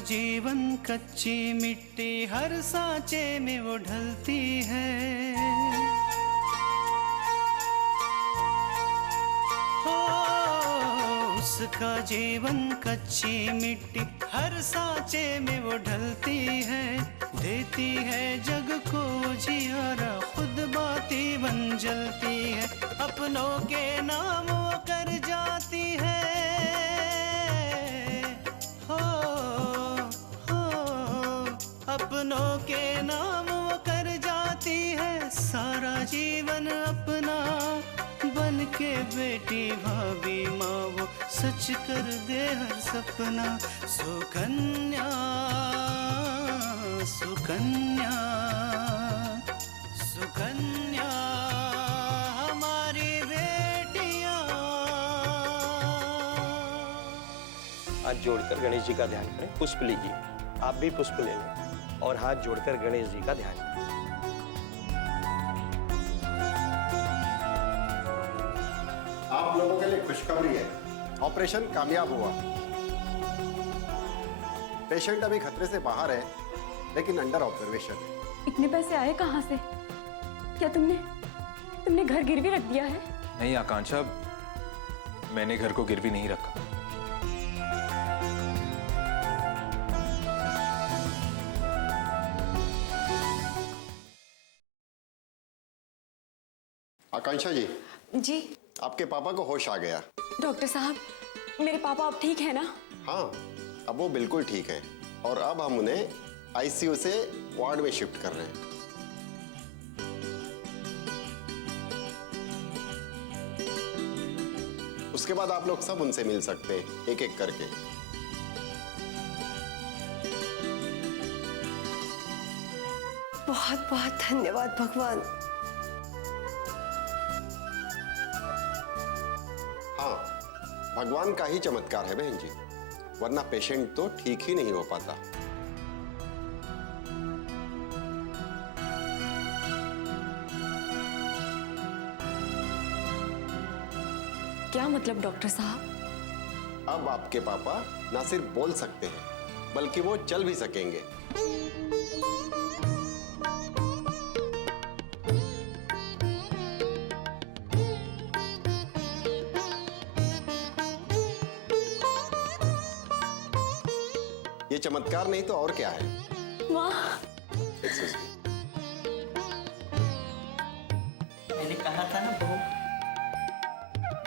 जीवन कच्ची मिट्टी हर सांचे में वो ढलती है। हो उसका जीवन कच्ची मिट्टी हर सांचे में वो ढलती है। देती है जग को जियारा खुद बाती बन जलती है। अपनों के नाम वो कर जाती है। हो अपनों के नाम वो कर जाती है। सारा जीवन अपना बन के बेटी भाभी माँ वो सच कर दे हर सपना। सुकन्या सुकन्या सुकन्या हमारी बेटियां। हाथ जोड़कर गणेश जी का ध्यान करें। पुष्प लीजिए, आप भी पुष्प ले लें और हाथ जोड़कर गणेश जी का ध्यान करें। आप लोगों के लिए खुशखबरी है, ऑपरेशन कामयाब हुआ। पेशेंट अभी खतरे से बाहर है, लेकिन अंडर ऑब्जर्वेशन है। इतने पैसे आए कहाँ से? क्या तुमने घर गिरवी रख दिया है? नहीं आकांक्षा, मैंने घर को गिरवी नहीं रखा। आकांक्षा जी। जी आपके पापा को होश आ गया। डॉक्टर साहब, मेरे पापा अब ठीक है ना? हाँ, अब वो बिल्कुल ठीक है और अब हम उन्हें आईसीयू से वार्ड में शिफ्ट कर रहे हैं। उसके बाद आप लोग सब उनसे मिल सकते हैं एक एक करके। बहुत बहुत धन्यवाद भगवान। हाँ, भगवान का ही चमत्कार है बहन जी, वरना पेशेंट तो ठीक ही नहीं हो पाता। क्या मतलब डॉक्टर साहब? अब आपके पापा ना सिर्फ बोल सकते हैं, बल्कि वो चल भी सकेंगे। ये चमत्कार नहीं तो और क्या है? वाह! Excuse me। मैंने कहा था ना बहू,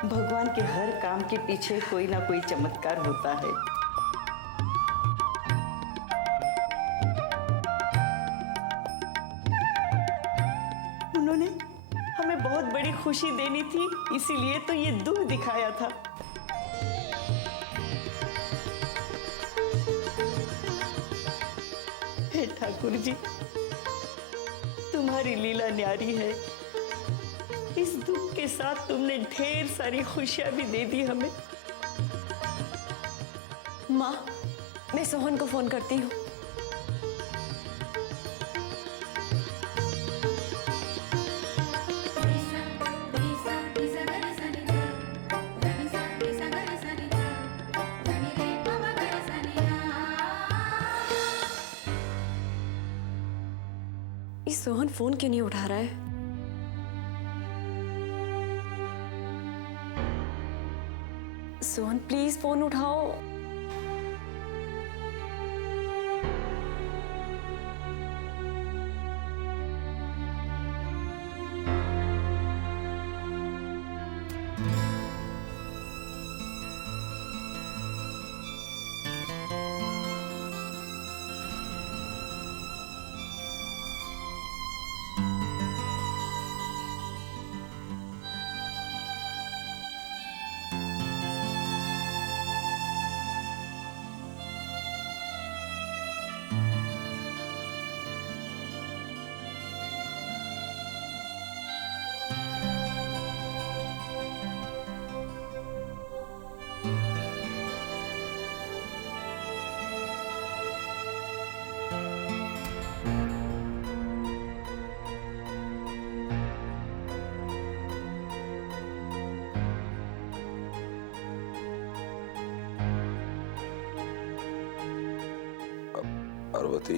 भगवान के हर काम के पीछे कोई ना कोई चमत्कार होता है। उन्होंने हमें बहुत बड़ी खुशी देनी थी, इसीलिए तो ये दुख दिखाया था। हे ठाकुर जी, तुम्हारी लीला न्यारी है। इस दुख के साथ तुमने ढेर सारी खुशियां भी दे दी हमें। माँ, मैं सोहन को फोन करती हूँ। इस सोहन फोन क्यों नहीं उठा रहा है? सोहन प्लीज फोन उठाओ। पार्वती,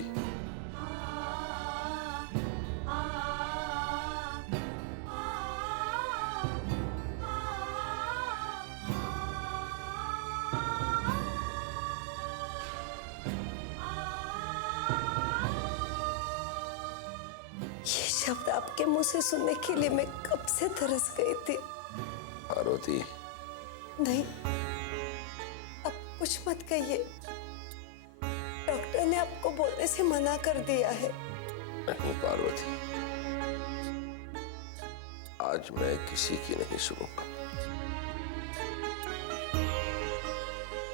ये शब्द आपके मुंह से सुनने के लिए मैं कब से तरस गई थी। पार्वती, नहीं, अब कुछ मत कहिए। डॉक्टर ने आपको बोलने से मना कर दिया है। नहीं पार्वती, आज मैं किसी की नहीं सुनूंगा।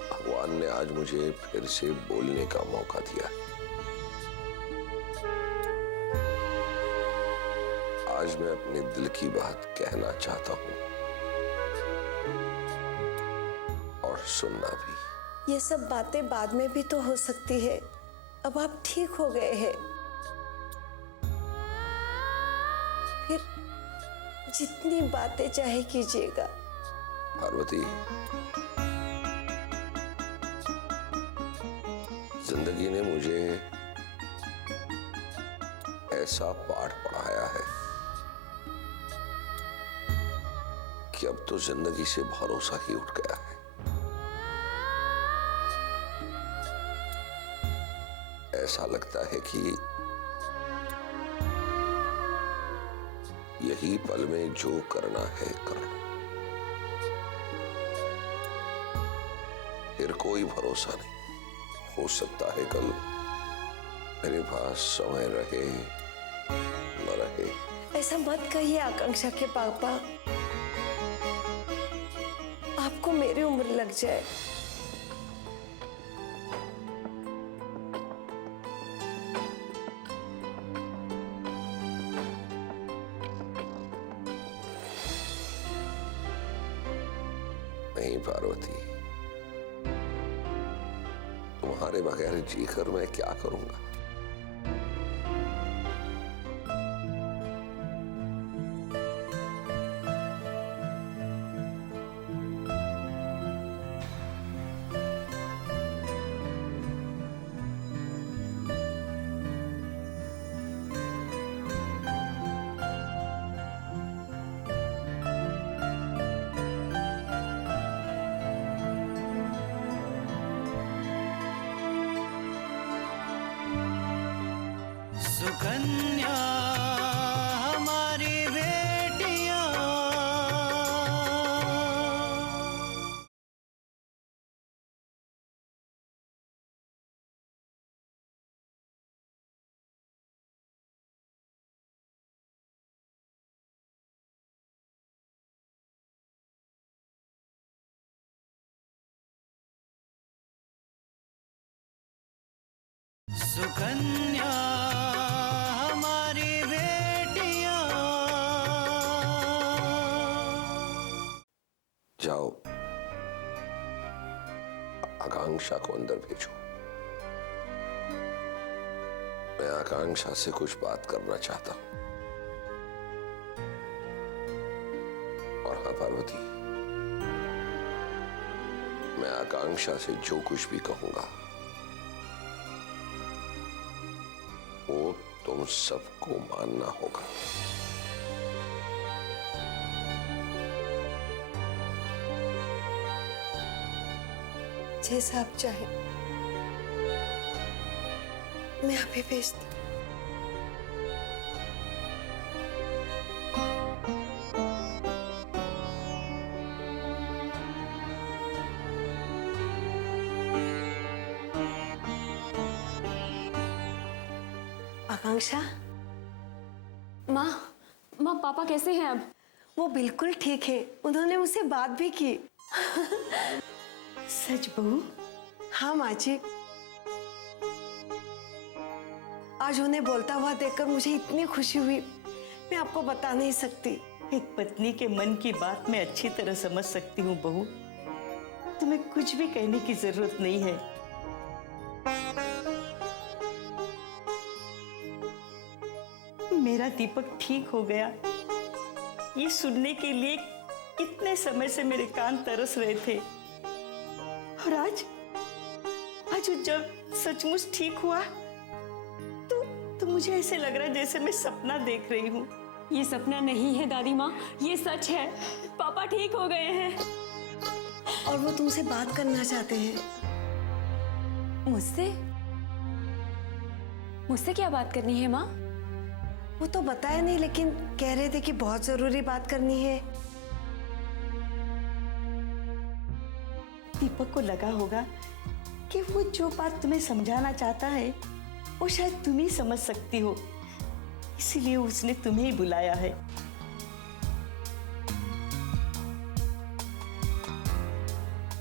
भगवान ने आज मुझे फिर से बोलने का मौका दिया। आज मैं अपने दिल की बात कहना चाहता हूं और सुनना भी। ये सब बातें बाद में भी तो हो सकती है। अब आप ठीक हो गए हैं, फिर जितनी बातें चाहे कीजिएगा। पार्वती, जिंदगी ने मुझे ऐसा पाठ पढ़ाया है कि अब तो जिंदगी से भरोसा ही उठ गया है। ऐसा लगता है कि यही पल में जो करना है कर लो, फिर कोई भरोसा नहीं। हो सकता है कल मेरे पास समय रहे न रहे। ऐसा मत कहिए आकांक्षा के पापा, आपको मेरी उम्र लग जाए। नहीं पार्वती, तुम्हारे बगैर जीकर मैं क्या करूंगा। सुकन्या हमारी बेटियां, सुकन्या हमारी बेटियां। जाओ, आकांक्षा को अंदर भेजो। मैं आकांक्षा से कुछ बात करना चाहता हूं। और हाँ पार्वती, मैं आकांक्षा से जो कुछ भी कहूंगा वो तुम सबको मानना होगा। जैसा आप चाहें, मैं अभी भेजती हूँ। आकांक्षा, माँ पापा कैसे हैं अब? वो बिल्कुल ठीक है। उन्होंने मुझसे बात भी की। सच बहू? हाँ माँ जी, आज उन्हें बोलता हुआ देखकर मुझे इतनी खुशी हुई, मैं आपको बता नहीं सकती। एक पत्नी के मन की बात मैं अच्छी तरह समझ सकती हूँ बहू। तुम्हें कुछ भी कहने की जरूरत नहीं है। मेरा दीपक ठीक हो गया, ये सुनने के लिए कितने समय से मेरे कान तरस रहे थे। और आज जब सचमुच ठीक हुआ मुझे ऐसे लग रहा है जैसे मैं सपना देख रही हूँ। ये सपना नहीं है दादी माँ, ये सच है। पापा ठीक हो गए हैं। और वो तुमसे बात करना चाहते हैं। मुझसे? मुझसे क्या बात करनी है माँ? वो तो बताया नहीं, लेकिन कह रहे थे कि बहुत जरूरी बात करनी है। दीपक को लगा होगा कि वो जो बात तुम्हें समझाना चाहता है वो शायद तुम ही समझ सकती हो, इसीलिए उसने तुम्हें ही बुलाया है।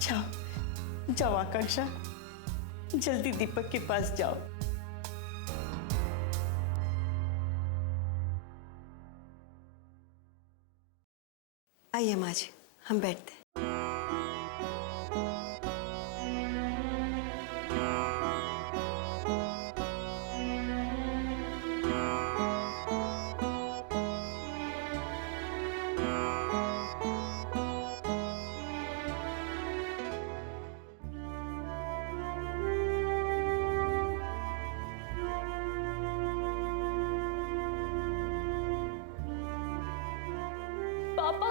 जाओ जाओ आकांक्षा, जल्दी दीपक के पास जाओ। आइए माँ जी, हम बैठते हैं। पापा,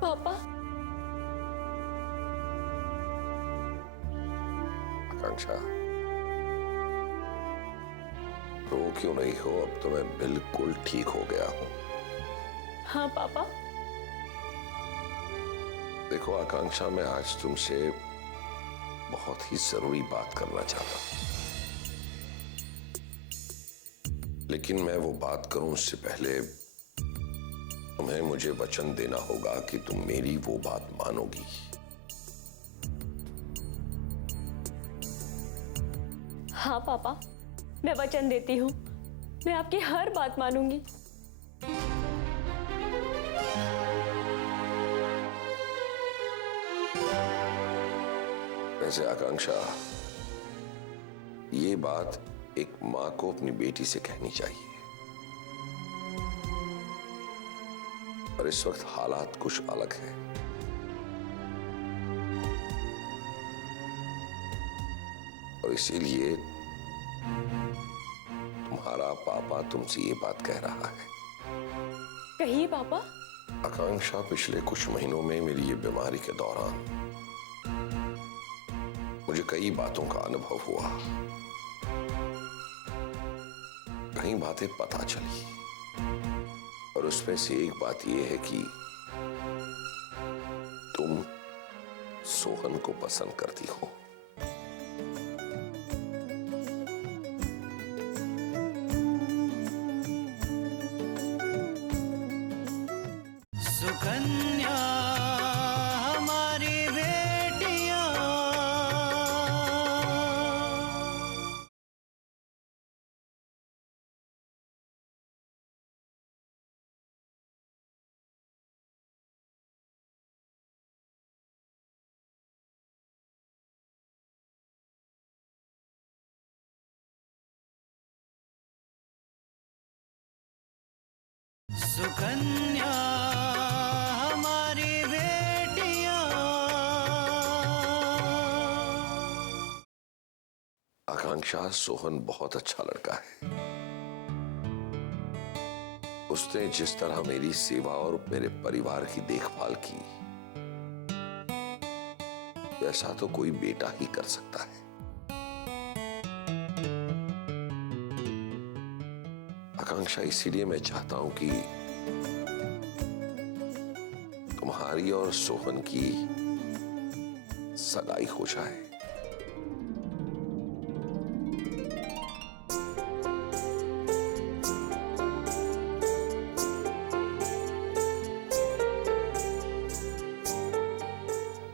पापा, आकांक्षा, रो क्यों नहीं हो? अब तो मैं बिल्कुल ठीक हो गया हूं। हाँ पापा। देखो आकांक्षा, मैं आज तुमसे बहुत ही जरूरी बात करना चाहता हूं, लेकिन मैं वो बात करूं उससे पहले तुम्हें मुझे वचन देना होगा कि तुम मेरी वो बात मानोगी। हाँ पापा, मैं वचन देती हूँ, मैं आपकी हर बात मानूंगी। वैसे आकांक्षा, ये बात एक मां को अपनी बेटी से कहनी चाहिए, पर इस वक्त हालात कुछ अलग हैं। और इसीलिए तुम्हारा पापा तुमसे ये बात कह रहा है। कहिए पापा। आकांक्षा, पिछले कुछ महीनों में मेरी ये बीमारी के दौरान मुझे कई बातों का अनुभव हुआ, कई बातें पता चली, और उसमें से एक बात यह है कि तुम सोहन को पसंद करती हो। सुकन्या हमारी बेटियां, सुकन्या हमारी बेटियां। आकांक्षा, सोहन बहुत अच्छा लड़का है। उसने जिस तरह मेरी सेवा और मेरे परिवार की देखभाल की, वैसा तो कोई बेटा ही कर सकता है। आकांक्षा, इसीलिए मैं चाहता हूं कि तुम्हारी और सोहन की सगाई हो जाए।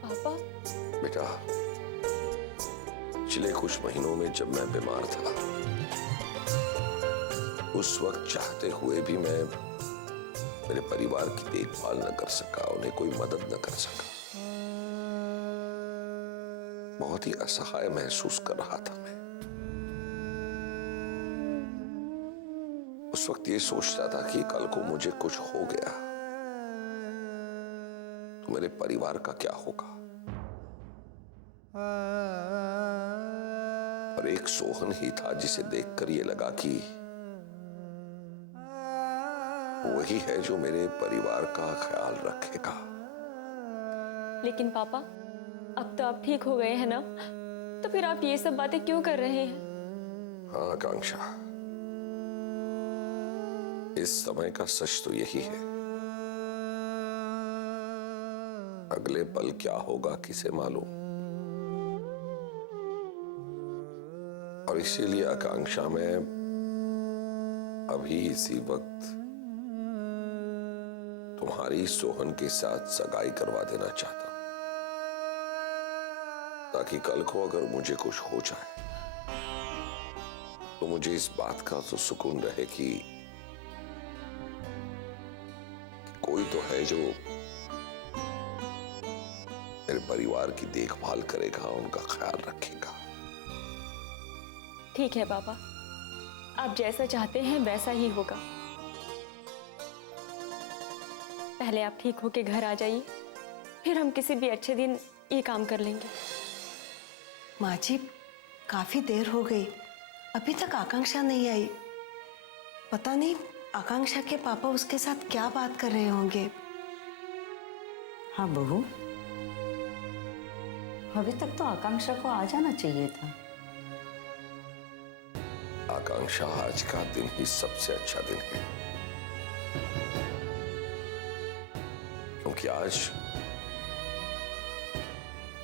पापा, बेटा, पिछले कुछ महीनों में जब मैं बीमार था, उस वक्त चाहते हुए भी मैं मेरे परिवार की देखभाल न कर सका, उन्हें कोई मदद न कर सका। बहुत ही असहाय महसूस कर रहा था मैं। उस वक्त ये सोचता था कि कल को मुझे कुछ हो गया तो मेरे परिवार का क्या होगा? और एक सोहन ही था जिसे देखकर ये लगा कि वही है जो मेरे परिवार का ख्याल रखेगा। लेकिन पापा, अब तो आप ठीक हो गए हैं ना, तो फिर आप ये सब बातें क्यों कर रहे हैं? हाँ आकांक्षा, इस समय का सच तो यही है। अगले पल क्या होगा किसे मालूम। और इसीलिए आकांक्षा मैं अभी इसी वक्त तुम्हारी सोहन के साथ सगाई करवा देना चाहता हूं, ताकि कल को अगर मुझे कुछ हो जाए तो मुझे इस बात का तो सुकून रहे कि कोई तो है जो मेरे परिवार की देखभाल करेगा, उनका ख्याल रखेगा। ठीक है पापा, आप जैसा चाहते हैं वैसा ही होगा। पहले आप ठीक होके घर आ जाइए, फिर हम किसी भी अच्छे दिन ये काम कर लेंगे। माँ जी, काफी देर हो गई, अभी तक आकांक्षा नहीं आई। पता नहीं आकांक्षा के पापा उसके साथ क्या बात कर रहे होंगे। हाँ बहू, अभी तक तो आकांक्षा को आ जाना चाहिए था। आकांक्षा, आज का दिन ही सबसे अच्छा दिन है, क्योंकि आज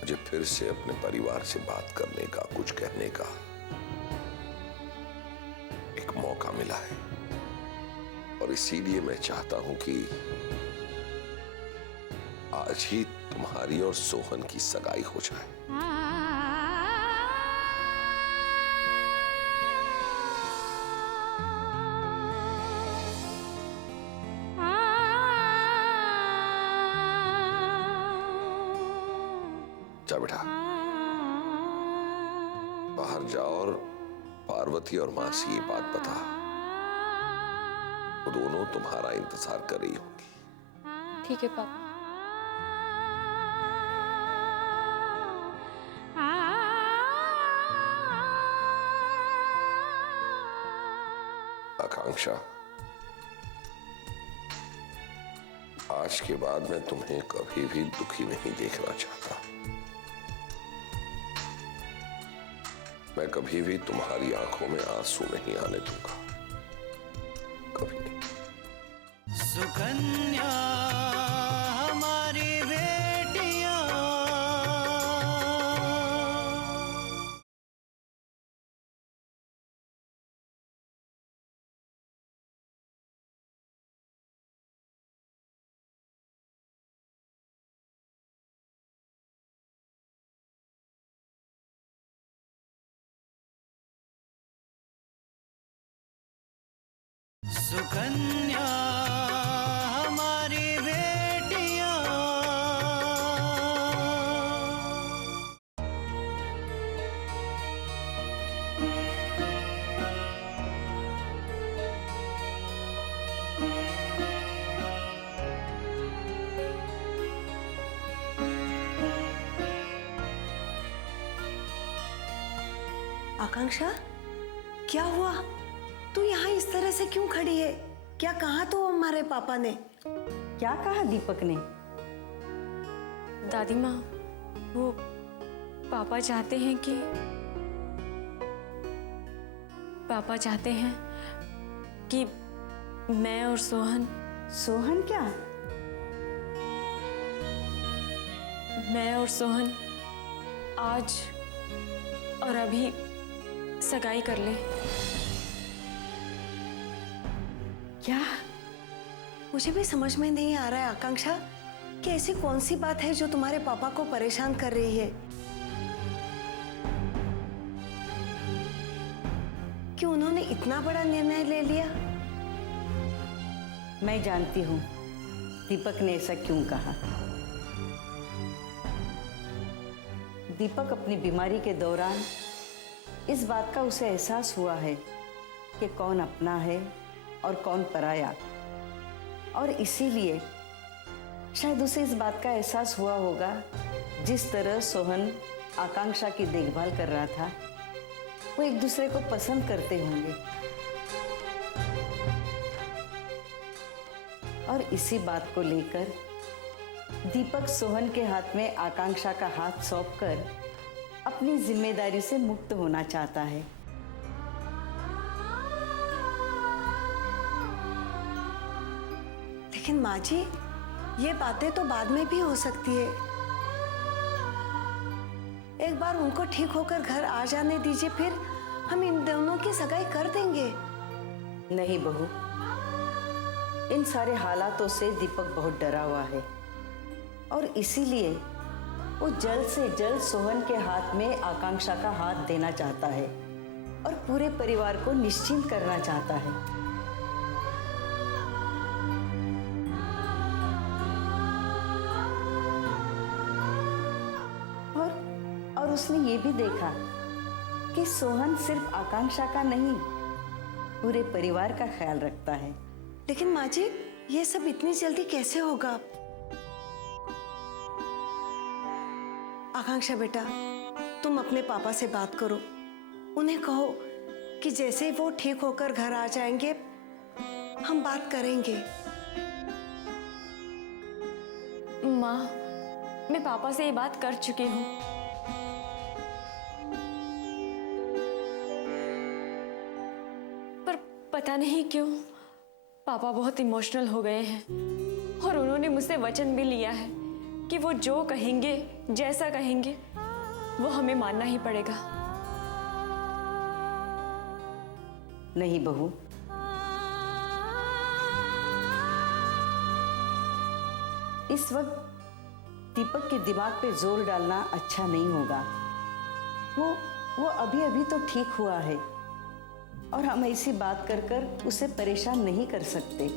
मुझे फिर से अपने परिवार से बात करने का, कुछ कहने का एक मौका मिला है। और इसीलिए मैं चाहता हूं कि आज ही तुम्हारी और सोहन की सगाई हो जाए। जा बेटा, बाहर जाओ और पार्वती और मां से ये बात बता। वो दोनों तुम्हारा इंतजार कर रही होंगी। ठीक है पापा। आकांक्षा, आज के बाद मैं तुम्हें कभी भी दुखी नहीं देखना चाहता। मैं कभी भी तुम्हारी आंखों में आंसू नहीं आने दूंगा, कभी नहीं। सुकन्या हमारी बेटियां, सुकन्या हमारी बेटियां। आकांक्षा, क्या हुआ? तू यहाँ इस तरह से क्यों खड़ी है? क्या कहा तो हमारे पापा ने? क्या कहा दीपक ने? दादी माँ, वो पापा चाहते हैं कि मैं और सोहन। सोहन क्या? मैं और सोहन आज और अभी सगाई कर ले। क्या? मुझे भी समझ में नहीं आ रहा है आकांक्षा कि ऐसी कौन सी बात है जो तुम्हारे पापा को परेशान कर रही है कि उन्होंने इतना बड़ा निर्णय ले लिया। मैं जानती हूँ दीपक ने ऐसा क्यों कहा। दीपक अपनी बीमारी के दौरान इस बात का उसे एहसास हुआ है कि कौन अपना है और कौन पराया, और इसीलिए शायद उसे इस बात का एहसास हुआ होगा, जिस तरह सोहन आकांक्षा की देखभाल कर रहा था, वो एक दूसरे को पसंद करते होंगे। और इसी बात को लेकर दीपक सोहन के हाथ में आकांक्षा का हाथ सौंपकर अपनी जिम्मेदारी से मुक्त होना चाहता है। लेकिन माँ जी, ये बातें तो बाद में भी हो सकती है। एक बार उनको ठीक होकर घर आ जाने दीजिए, फिर हम इन दोनों की सगाई कर देंगे। नहीं बहू, इन सारे हालातों से दीपक बहुत डरा हुआ है और इसीलिए वो जल्द से जल्द सोहन के हाथ में आकांक्षा का हाथ देना चाहता है और पूरे परिवार को निश्चिंत करना चाहता है। और उसने ये भी देखा कि सोहन सिर्फ आकांक्षा का नहीं, पूरे परिवार का ख्याल रखता है। लेकिन माँ जी, ये सब इतनी जल्दी कैसे होगा? आकांक्षा बेटा, तुम अपने पापा से बात करो, उन्हें कहो कि जैसे वो ठीक होकर घर आ जाएंगे हम बात करेंगे। माँ, मैं पापा से ये बात कर चुकी हूँ। पर पता नहीं क्यों पापा बहुत इमोशनल हो गए हैं और उन्होंने मुझसे वचन भी लिया है कि वो जो कहेंगे, जैसा कहेंगे, वो हमें मानना ही पड़ेगा। नहीं बहू, इस वक्त दीपक के दिमाग पे जोर डालना अच्छा नहीं होगा। वो अभी अभी तो ठीक हुआ है और हम ऐसी बात कर कर उसे परेशान नहीं कर सकते।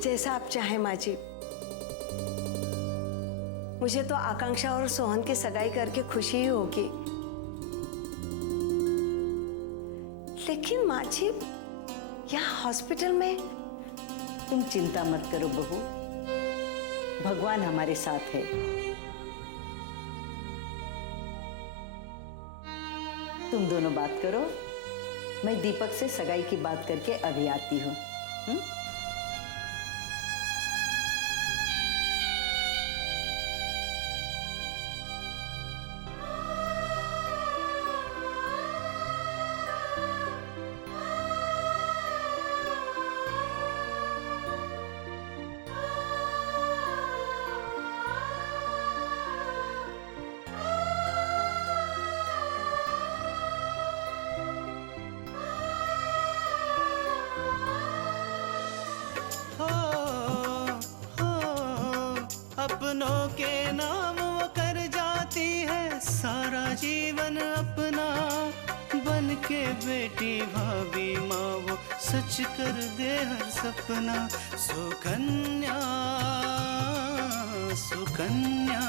जैसा आप चाहें माँ जी। मुझे तो आकांक्षा और सोहन की सगाई करके खुशी ही होगी। लेकिन माँ जी, यहाँ हॉस्पिटल में। तुम चिंता मत करो बहू, भगवान हमारे साथ है। तुम दोनों बात करो, मैं दीपक से सगाई की बात करके अभी आती हूँ। अपनों के नाम वो कर जाती है सारा जीवन अपना, बन के बेटी भाभी माँ वो सच कर दे हर सपना। सुकन्या सुकन्या